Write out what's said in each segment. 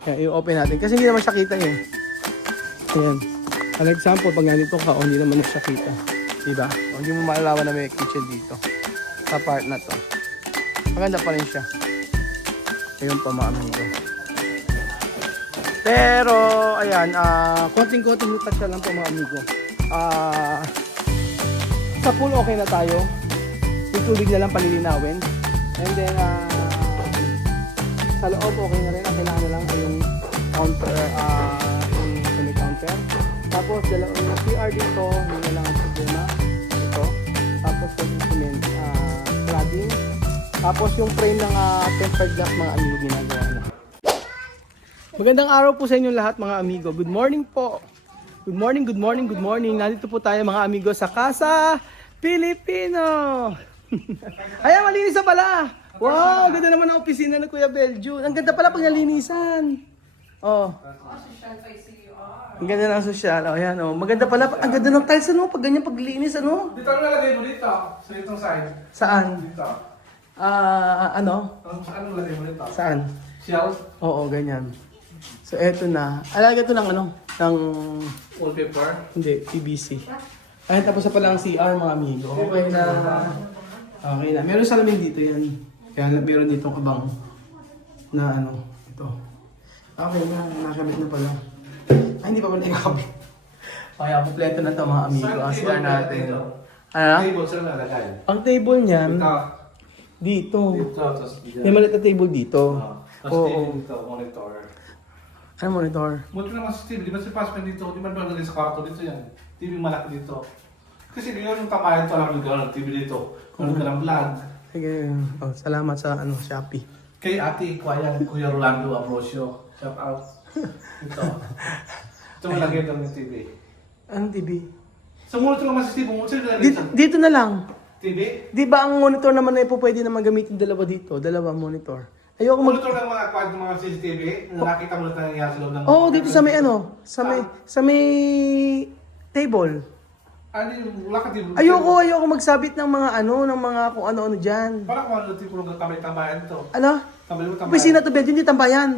Kaya i-open natin. Kasi hindi naman siya kita eh. Ayan. An example, pag nandito ka, hindi naman siya kita. Diba? O, hindi mo malalaman na may kitchen dito. Sa part na to. Maganda pa rin siya. Ayun pa mga amigo. Pero, ayan, konting-konting touch lang po mga amigo. Sa pool okay na tayo. Yung tubig na lang palilinawin. And then, sa loob okay na rin. Ang kailangan na lang ay yung counter, yung semi-counter. Tapos, yung CR dito, hindi na lang ang problema. Ito. Tapos, yung cement cladding. Tapos, yung frame ng tempered glass mga amigo ginagawa na. Magandang araw po sa inyo lahat mga amigo. Good morning po. Good morning, good morning, good morning. Nandito po tayo mga amigo sa Casa Pilipino. Ayan, malinis na pala. Wow, ganda naman ang opisina ng Kuya Beljo. Ang ganda pala pag nalinisan. Oh. Ang ganda ng sosyal. Oh, ayan, oh. Maganda pala. Ang ganda ng tiles, ano? Pag ganyan, paglinis, ano? Dito ang lalagay mo dito. Sa itong side. Saan? Dito. Ano? Anong lagay mo dito? Saan? Shelf? Oo, ganyan. So, eto na. Alaga to ng ano? Ng... Wallpaper? Hindi, PVC. Ay, tapos na pala ang CR mga amigo. Okay na. Okay na. Meron salamin dito yan. Kaya meron ditong abang na ano. Ito. Okay na. Nakakabit na pala. Ay, hindi pa pala nakakabit. Okay, kompleto na to mga amigo. Ang CR natin. Ano? Table saan lalagay? Ang table niyan, Dito. dito. Dito. Tapos dito. May maliit na table dito. Tapos Oo. dito. Monitor. Ano monitor? Monitor naman sa TV. Di ba si Pasman dito? Di ba nalagay sa kwarto dito yan? TV malaki dito. Kasi yun yung tapayan to lang ng TV dito. Kung ka ng vlog. Sige. Oh, salamat sa ano, Shopee. Kay Ate Kuya, Kuya Rolando Ambrosio. Shout out. Ito. Ito malagay daw ng TV. Anong TV? Sa monitor naman sa TV, monitor nalagay Dito, sa dito na lang. TV? Di ba ang monitor naman ay po pwede naman gamitin dalawa dito? Dalawa monitor. Ayoko mag... Monitor ng mga quad ng mga CCTV, nakita mo na nangyayari sa loob ng... Oo, dito sa may ano, sa may table. Ano yung wala ka TV? Ayoko magsabit ng mga ano, ng mga kung ano-ano diyan. Parang kung ano tipo ng tamay-tambayan to. Ano? Tambay mo tambayan. Opisina to, Belgium, hindi tambayan.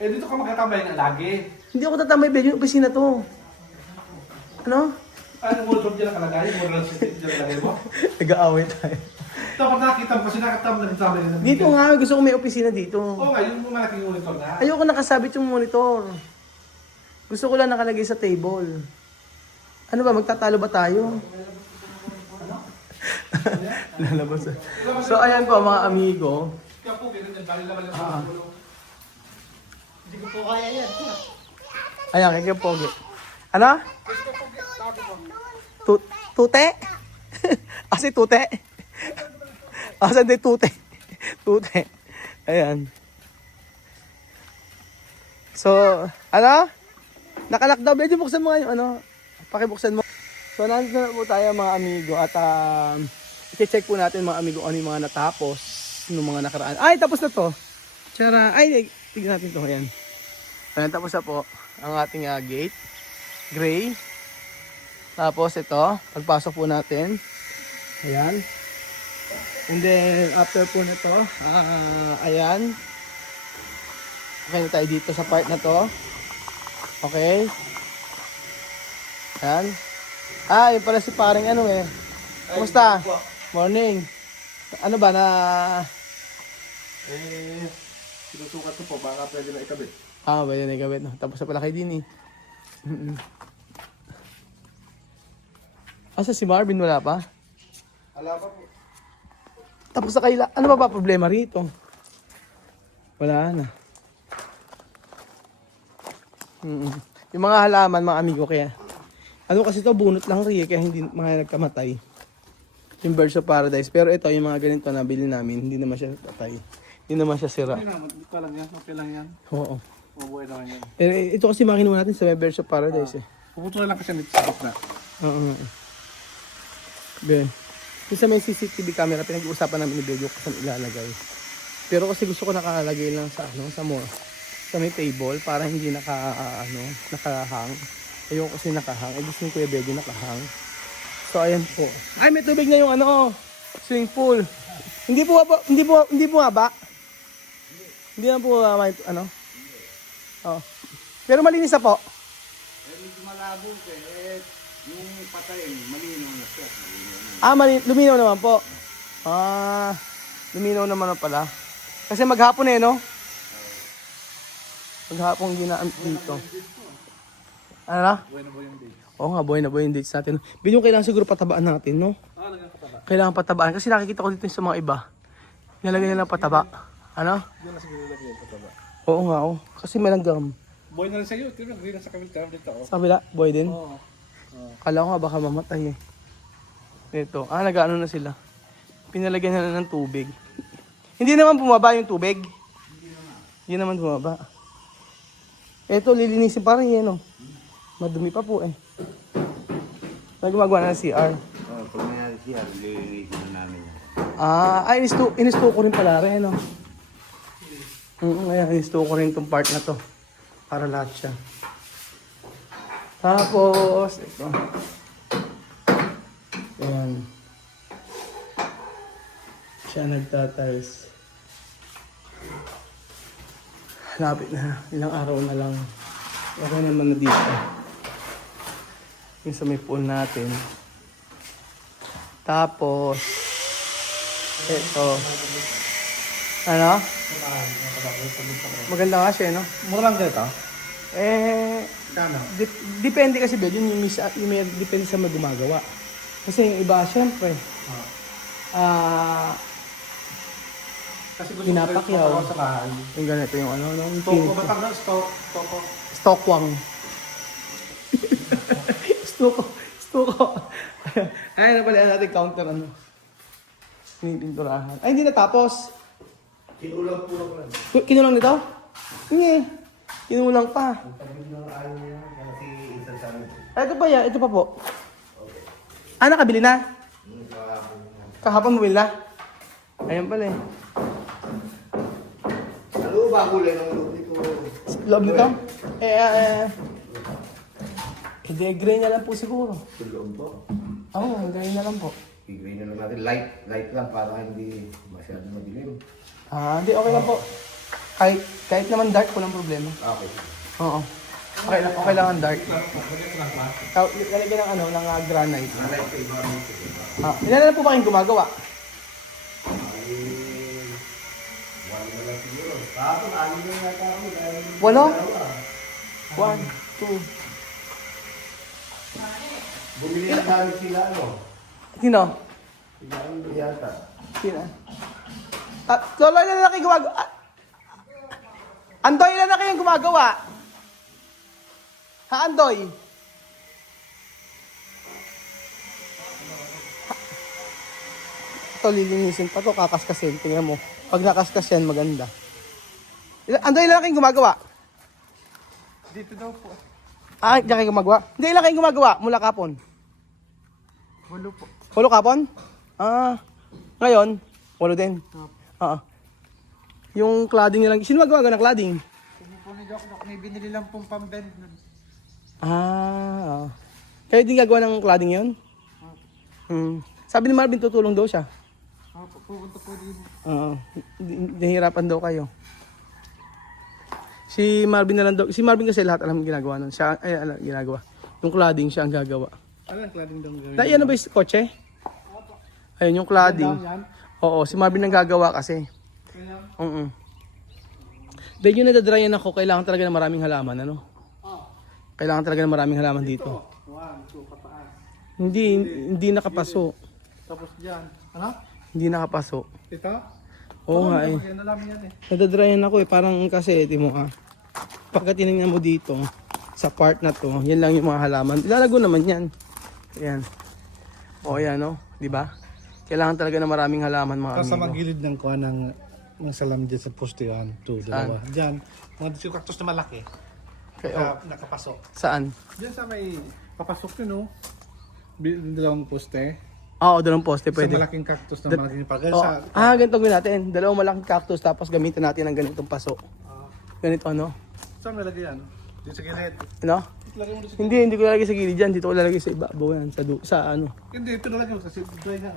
Eh dito ka magkatambayan na lagi. Hindi ako tatambay, Belgium, opisina to. Ano? Ano monitor dyan nakalagay? Monitor ng CCTV dyan nakalagay mo? Nag-aaway tayo. Dapat nakita mo kasi nakatambay na. Dito nga, gusto ko may opisina dito. Oo nga, yung malaking monitor na. Ayoko nakasabit yung monitor. Gusto ko lang nakalagay sa table. Ano ba, magtatalo ba tayo? Lalabas. So ayan po mga amigo. Kaya po, ganun yan. Bali naman yung Hindi ko po kaya yan. Ayan, kaya pogi. Ano? Tute? Kasi tute? Asan din tute? Tute. Ayan. So, ano? Nakalak daw. Medyo buksan mo nga yung ano. Pakibuksan mo. So, nandito na po tayo mga amigo. At i-check po natin mga amigo ano yung mga natapos ng mga nakaraan. Ay, tapos na to. Tiyara. Ay, tignan natin to. Ayan. Ayan, tapos na po ang ating gate. Gray. Tapos ito. Pagpasok po natin. Ayan. And then, after po na to, ayan. Okay na tayo dito sa part na to. Okay. Ayan. Yun pala si paring ano eh. Kumusta? Morning. Ano ba na... sinusukat ko po, baka pwede na ikabit. Pwede na ikabit. No? Tapos na pala kay Dini. Asa si Marvin? Wala pa? Wala pa po. Tapos na kaila. Ano ba problema rito? Wala na. Yung mga halaman, mga amigo, kaya ano kasi to bunot lang rin kaya hindi mga nagkamatay. Yung Birds of Paradise. Pero ito, yung mga ganito na bili namin, hindi naman siya patay. Hindi naman siya sira. Okay naman, ito lang yan. Okay lang yan. Oo. Mabuhay naman yan. Ito kasi makinuha natin sa Birds of Paradise eh. Puputo na lang kasi nito sa gitna. Oo. Ben. Yung sa may CCTV camera, pinag-uusapan namin ni Beljo kung saan ilalagay. Pero kasi gusto ko nakalagay lang sa sa may table para hindi nakahang. Ayoko kasi nakahang. Gusto ni Kuya Beljo nakahang. So ayan po. Ay, may tubig na yung swimming pool. Hindi po nga ba? Hindi na po Oh. Pero malinis na po. Medyo malabo yung patay, malinaw na siya. Luminaw naman po. Luminaw naman na pala. Kasi maghapon no? Maghapon ginaan dito. Ano na? Buhay na buhay yung dates. Oo nga, buhay na buhay yung dates natin. Binyo kailangan siguro patabaan natin, no? Lagyan ka pataba. Kailangan patabaan. Kasi nakikita ko dito sa mga iba. Nilagay nila pataba. Ano? Diyan na siguro lagyan yung pataba. Oo nga, Kasi malanggam. Buhay na rin sa'yo. Tignan, hindi na sa kamil dito. Sa kabila, buhay din. Oo. Kala ko nga baka mamatay eh. Ito. Nag-ano na sila. Pinalagyan na ng tubig. Hindi naman bumaba yung tubig. Hindi naman bumaba. Ito, lilinisin pa rin yan, Madumi pa po eh. Gumagawa na ng CR. Pag nangyari siya, lilinisin na namin yan. Inisto ko rin pala rin, Ngayon, inisto ko rin itong part na to. Para lahat siya. Tapos, ito. Ayan. Siya nagtatiles. Lapit na. Ilang araw na lang. Okay naman na dito. Yung sa may pool natin. Tapos, ito. Ano? Maganda nga siya, no? Mura lang ganito? Kano? Depende kasi, Bel. Yung may depende sa may gumagawa. Kasi yung iba, syempre, Kasi gusto pinapakyaw. ko sa bahay. Yung ganito, yung ano, yung Toko, Batangas, toko. Stockwang. Stoko. Ay, napalihan natin counter, Pininturahan. Ay, hindi natapos. Kinulang po lang. Kinulang nito? Hindi. Kinulang pa. Ito pa yan. Ito pa po. Nakabili na? Kahapon bumili na? Ayan pala eh. Ano ba kulay ng loob nito? Loob nito? Hindi, gray na lang po siguro. Tulong po. Oo, gray na lang po. I-green na lang natin. Light lang para hindi masyadong madilim. Hindi, okay lang po. Kahit naman dark, walang problema. Okay. Oo. Okay lang ang dark. Lagyan ko lang pa. Lalagyan ng granite. Light pa iba rin ito. Ilan na po ba kayong gumagawa? Wala na lang siguro. Tapos, alim na yata ako. Walo? 1, 2. Bumili na namin sila, Sino? Sila ano yata. Sino? Lolo, ilan na kayo gumagawa? Andoy, ilan na kayong gumagawa? Andoy? Ito, lilinisin pa to, kakaskasin. Tingnan mo. Pag nakaskas yan, maganda. Andoy, ilan na kayong gumagawa? Dito daw po. Diyan kayo gumagawa? Hindi, ilan kayong gumagawa mula kapon? 8 po. 8 kapon? Ngayon, 8 din. Yung cladding nilang, sino magawa ng cladding? Pumupunin ako, may binili lang pong pambend. Kayo din gagawa ng cladding yun? Sabi ni Marvin, tutulong daw siya. Pupunta po din. Nahihirapan daw kayo. Si Marvin na lang daw. Si Marvin kasi lahat alam ginagawa nun. Siya, ginagawa. Yung cladding siya ang gagawa. Ano ang cladding daw gawin? Yan na ba yung kotse? Ayun, yung cladding. Yan? Oo, si Marvin ang gagawa kasi. Ganyan? Dahil yung nadadryan ako, kailangan talaga ng maraming halaman, Kailangan talaga ng maraming halaman dito. 1, 2, pataas. Hindi nakapaso. Tapos dyan. Ano? Hindi nakapaso. Ito? Oo nga eh. Yan na lang yan eh. Nadadryan ako parang kasi, mo pagka tinignan mo dito, sa part na to, yan lang yung mga halaman. Ilalago naman yan. Ayan. Ayan di ba? Kailangan talaga ng maraming halaman mga Tapos sa amigo. magilid ng kuha ng salam dyan sa poste yan. 2, dalawa. Dyan. Mga disco cactus na malaki. Nakapasok. Saan? Dyan sa may papasok yun dalawang poste. Oo, dalawang poste Sa pwede. malaking cactus na malaking pagka. Ganito gawin natin. Dalawang malaking cactus tapos gamitin natin ng ganitong paso. Ganito Saan may lagay yan? Dito sa gilid. Lagay mo dito sa Hindi ko lalagay sa gilid dyan. Dito ko lalagay sa ibabaw yan. Sa Hindi, ito nalagay mo kasi dry na.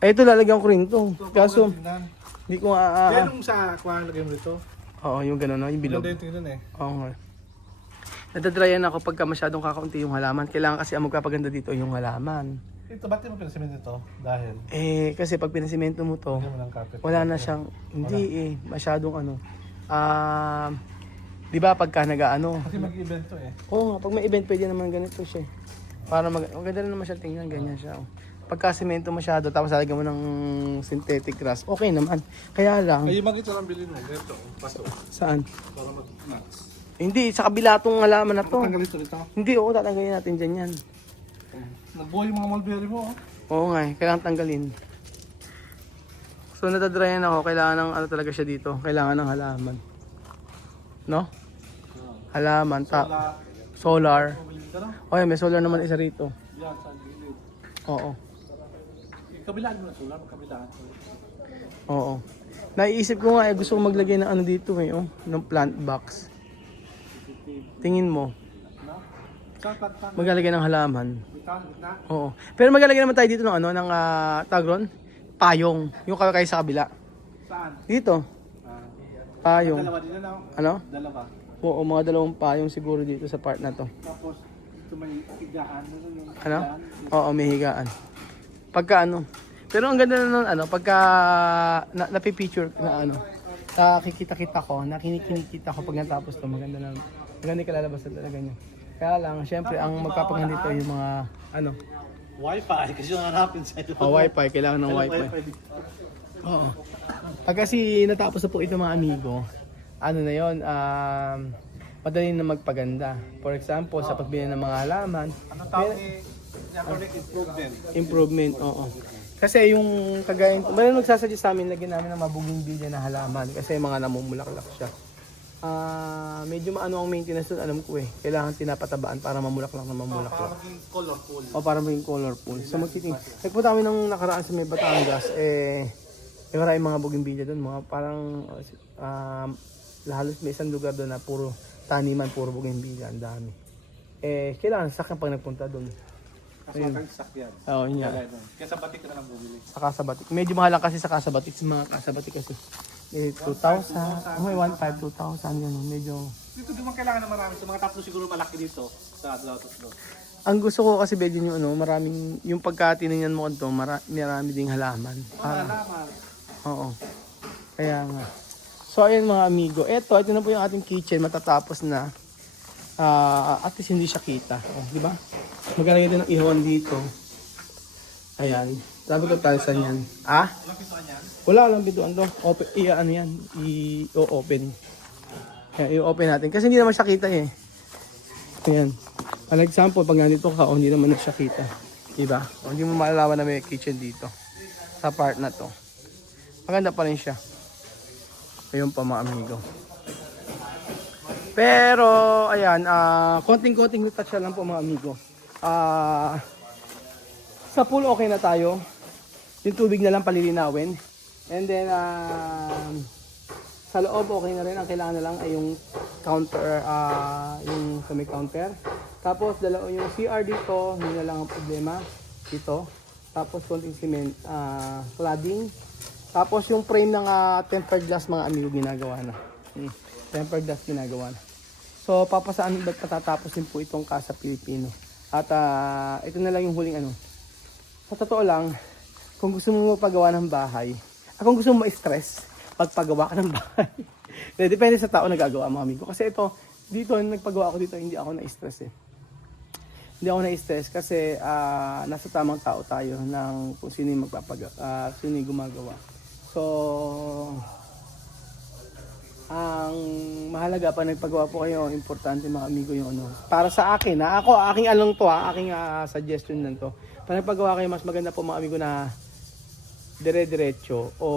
Ito lalagyan ko rin to. Kaso, Tingnan. hindi ko Kaya nung sa kuha lagay mo dito. Oo, yung gano'n, no? Yung bilog. Maganda yung tingnan eh. Oo nga. Nadadryan ako pagka masyadong kakaunti yung halaman. Kailangan kasi ang magpapaganda dito yung halaman. Ito, ba't di mo pinasimin ito? Dahil, Kasi pag pinasimento mo to, hindi mo ng carpet. wala na siyang, masyadong di ba pagka nag-ano, Kasi mag-event to eh. oo nga, pag may event pwede naman ganito siya. Para maganda rin naman siya tingnan, ganyan siya. Pagka semento masyado, tapos lalagyan mo ng synthetic grass, okay naman. Kaya lang, Ay, yung mag-ito lang bilhin mo. Ito, paso. saan? Para mag-nuts. Hindi, sa kabila tong halaman na to. Tanggal ito dito. Hindi, oo, tatanggalin natin dyan yan. Nagbuhay yung mga mulberry mo. Oo nga, kailangan tanggalin. So natadryan ako, kailangan ng talaga siya dito. Kailangan ng halaman. No? Halaman, solar. Oh, may solar naman isa rito. Yan, sa gilid. Oo. Kabilaan mo na solar, kabilaan. Oo. Naiisip ko nga, gusto ko maglagay ng dito ng plant box. Tingin mo, maglalagay ng halaman. Oo. Pero maglalagay naman tayo dito ng tagron, payong. Yung kayo sa kabila. Saan? Dito. Payong. Dalawa din na. Ano? Dalawa. Oo, mga dalawang payong siguro dito sa part na to. Tapos, ito may higaan. Ano? Oo, may higaan. Pagka Pero ang ganda na pagka napipicture na nakikita-kita ko, nakinikita ko pag natapos to, maganda kalalabas na talaga niya. Kaya lang, syempre, ang magpapaganda dito yung mga, Wi-Fi, kasi yung hanapin sa ito. Wi-Fi, kailangan ng Wi-Fi. Oo. Pag kasi natapos na po ito mga amigo, na yun, madali na magpaganda. For example, sa pagbili ng mga halaman, Anong tawag ni improvement? improvement, oo. Kasi yung kagaya, mayroon nagsasuggest sa amin, lagyan namin ng mabuging bilya na halaman kasi mga namumulaklak siya. Medyo maano ang maintenance doon, alam ko eh. Kailangan tinapatabaan para mamulaklak na mamulaklak. Para maging colorful. O para maging colorful. So nagpunta kami nung nakaraan sa may Batangas, may maraming mga bougainvillea doon, mga parang halos may isang lugar doon na puro taniman, puro bougainvillea, ang dami. Kailangan sakyan pag nagpunta doon. Kasi makang sakyan. Oo, yun nga. Kaya sa batik ka na lang bumili. Sa kasabatik. Medyo mahal lang kasi sa kasabatik. Sa mga kasabatik kasi. 2,000. May 1,500, 2,000 yan. Medyo. Dito di man kailangan na marami. Sa mga tatlo siguro malaki dito. Sa tatlo. Ang gusto ko kasi medyo yung maraming, yung pagkatinignan mo ito, marami ding halaman. Halaman. Oo. Kaya nga. So ayun mga amigo. Ito na po yung ating kitchen. Matatapos na. At least hindi siya kita. Di ba? Maglalagay din ng ihon dito. Ayan. Sabi ko talisan yan. Wala lang pintuan to. Open, yan. I-open. Ayan, i-open natin. Kasi hindi naman siya kita eh. Ayan. An example, pag nandito ka, hindi naman na siya kita. Diba? Hindi mo malalaman na may kitchen dito. Sa part na to. Maganda pa rin siya. Ayun pa mga amigo. Pero, ayan, konting-konting touch lang po mga amigo. Sa pool okay na tayo. Yung tubig na lang palilinawin. And then, sa loob okay na rin. Ang kailangan na lang ay yung counter, yung sa may counter. Tapos, yung CR dito, hindi na lang ang problema. Dito. Tapos, konting cement, cladding. Tapos, yung frame ng tempered glass mga amigo ginagawa na. Tempered glass ginagawa na. So, papasaan ba't patatapos din po itong Casa Pilipino. At ito na lang yung huling Sa totoo lang, kung gusto mo magpagawa ng bahay, kung gusto mo ma-stress, pagpagawa ka ng bahay. Depende sa tao na gagawa mga amigo. Kasi dito, nagpagawa ako dito, hindi ako na-stress eh. Hindi ako na-stress kasi nasa tamang tao tayo ng kung sino yung sino yung gumagawa. So, ang mahalaga pa nagpagawa po kayo, importante mga amigo yung para sa akin, aking along to, aking suggestion lang to. Pag nagpagawa kayo, mas maganda po mga amigo na dire-diretso o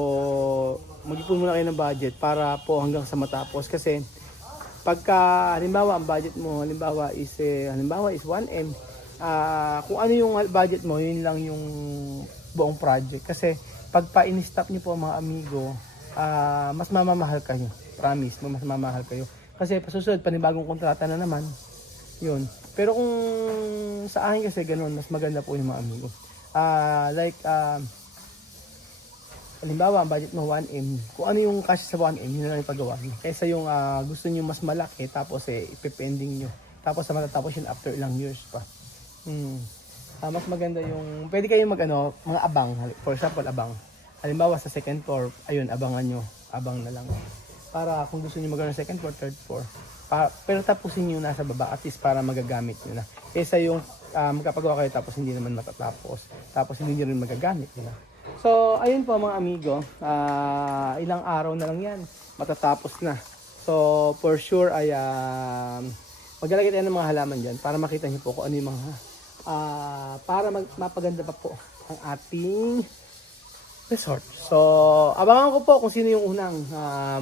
mag-ipon muna kayo ng budget para po hanggang sa matapos. Kasi pagka halimbawa ang budget mo halimbawa is 1M, kung ano yung budget mo, yun lang yung buong project. Kasi pag pa-in-stop niyo po mga amigo, mas mamamahal kayo. Promise, mas mamahal kayo. Kasi pasusunod, panibagong kontrata na naman. Yun. Pero kung sa akin kasi ganun, mas maganda po yung mga amigo. halimbawa, ang budget mo 1M, kung ano yung cash sa 1M, yun na lang ipagawa nyo. Kaysa yung gusto nyo mas malaki, tapos ipipending nyo. Tapos matatapos yun after ilang years pa. Mas maganda yung, pwede kayong mga abang. For example, abang. Halimbawa sa second floor, ayun, abangan nyo. Abang na lang. Para kung gusto nyo magkaroon ng second floor, third floor. Pero tapusin nyo nasa baba, at least para magagamit nyo na. Kaysa yung magkapagawa kayo tapos hindi naman matatapos. Tapos hindi nyo rin magagamit nyo na. So, ayun po mga amigo, ilang araw na lang yan, matatapos na. So, for sure ay maglalagay tayo ng mga halaman dyan para makita niyo po kung ano yung mga, para mapaganda pa po ang ating resort. So, abangan ko po kung sino yung unang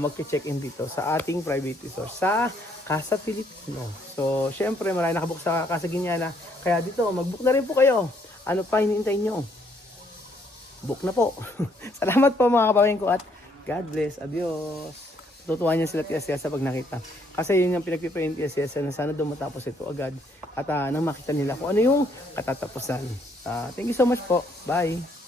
mag-check-in dito sa ating private resort sa Casa Filipino. So, syempre marami nakabook sa Casa Guiñana, kaya dito, mag-book na rin po kayo. Ano pa hinihintay nyo? Book na po. Salamat po mga kababayan ko at God bless. Adios. Tutuwa niya sila Tia pag nakita. Kasi yun yung pinagpiprayin Tia na sana daw matapos ito agad. At nang makita nila kung ano yung katatapusan. Thank you so much po. Bye.